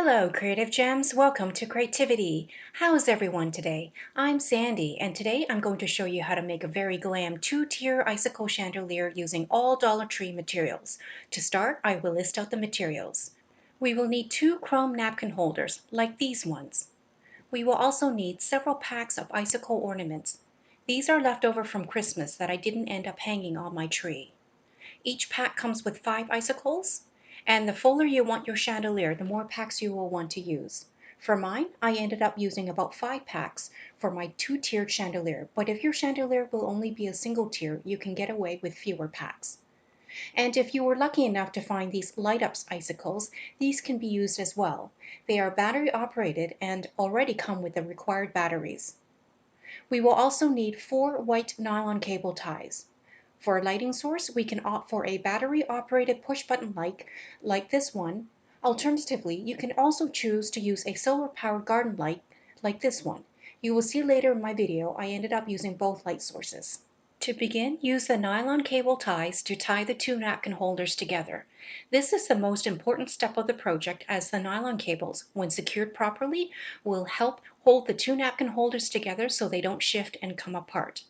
Hello, Creative Gems. Welcome to Creativity. How's everyone today? I'm Sandy, and today I'm going to show you how to make a very glam two-tier icicle chandelier using all Dollar Tree materials. To start, I will list out the materials. We will need 2 chrome napkin holders, like these ones. We will also need several packs of icicle ornaments. These are left over from Christmas that I didn't end up hanging on my tree. Each pack comes with 5 icicles, and the fuller you want your chandelier, the more packs you will want to use. For mine, I ended up using about 5 packs for my 2-tiered chandelier, but if your chandelier will only be a single tier, you can get away with fewer packs. And if you were lucky enough to find these light-up icicles, these can be used as well. They are battery operated and already come with the required batteries. We will also need 4 white nylon cable ties. For a lighting source, we can opt for a battery-operated push-button light like this one. Alternatively, you can also choose to use a solar-powered garden light like this one. You will see later in my video I ended up using both light sources. To begin, use the nylon cable ties to tie the 2 napkin holders together. This is the most important step of the project, as the nylon cables, when secured properly, will help hold the 2 napkin holders together so they don't shift and come apart.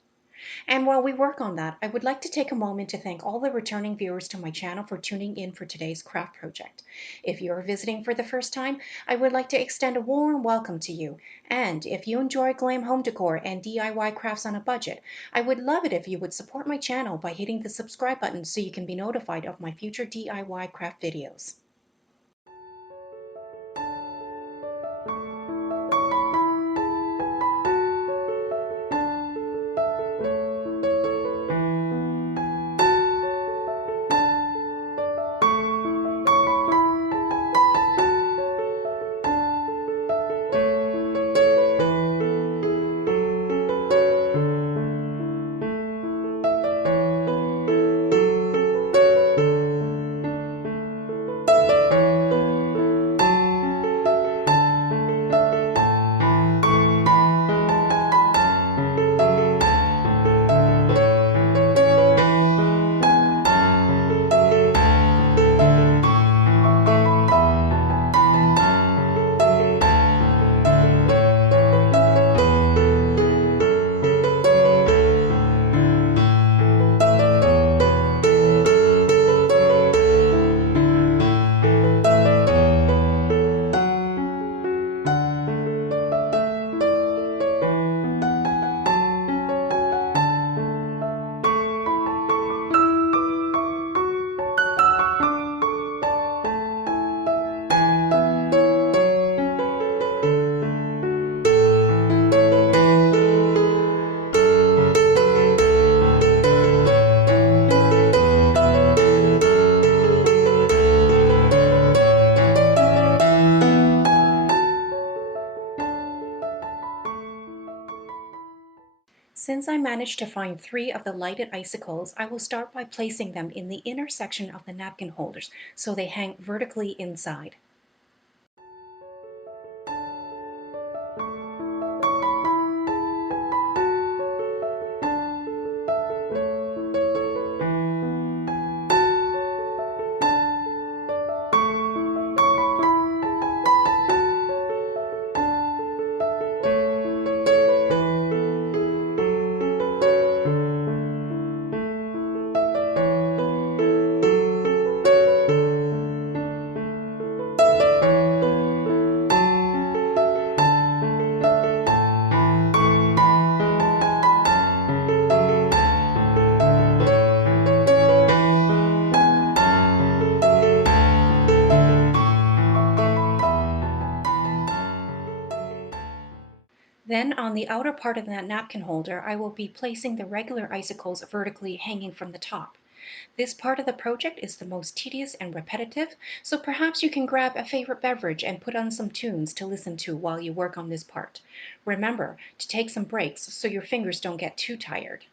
And while we work on that, I would like to take a moment to thank all the returning viewers to my channel for tuning in for today's craft project. If you are visiting for the first time, I would like to extend a warm welcome to you. And if you enjoy glam home decor and DIY crafts on a budget, I would love it if you would support my channel by hitting the subscribe button so you can be notified of my future DIY craft videos. Since I managed to find 3 of the lighted icicles, I will start by placing them in the inner section of the napkin holders so they hang vertically inside. Then on the outer part of that napkin holder, I will be placing the regular icicles vertically hanging from the top. This part of the project is the most tedious and repetitive, so perhaps you can grab a favorite beverage and put on some tunes to listen to while you work on this part. Remember to take some breaks so your fingers don't get too tired.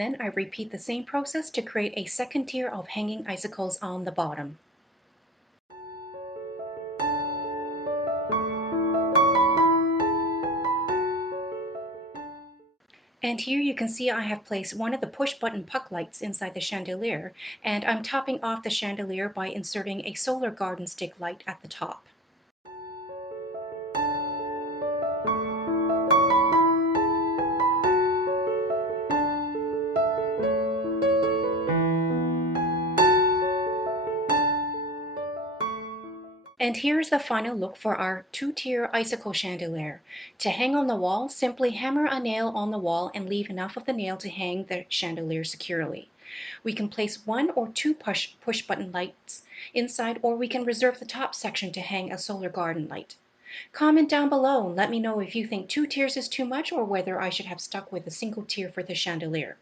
then I repeat the same process to create a second tier of hanging icicles on the bottom. And here you can see I have placed one of the push button puck lights inside the chandelier, and I'm topping off the chandelier by inserting a solar garden stick light at the top. And here's the final look for our two-tier icicle chandelier. To hang on the wall, simply hammer a nail on the wall and leave enough of the nail to hang the chandelier securely. We can place one or two push button lights inside, or we can reserve the top section to hang a solar garden light. Comment down below and let me know if you think two tiers is too much or whether I should have stuck with a single tier for the chandelier.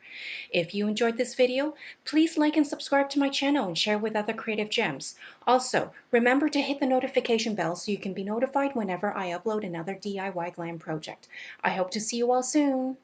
If you enjoyed this video, please like and subscribe to my channel and share with other creative gems. Also, remember to hit the notification bell so you can be notified whenever I upload another DIY glam project. I hope to see you all soon.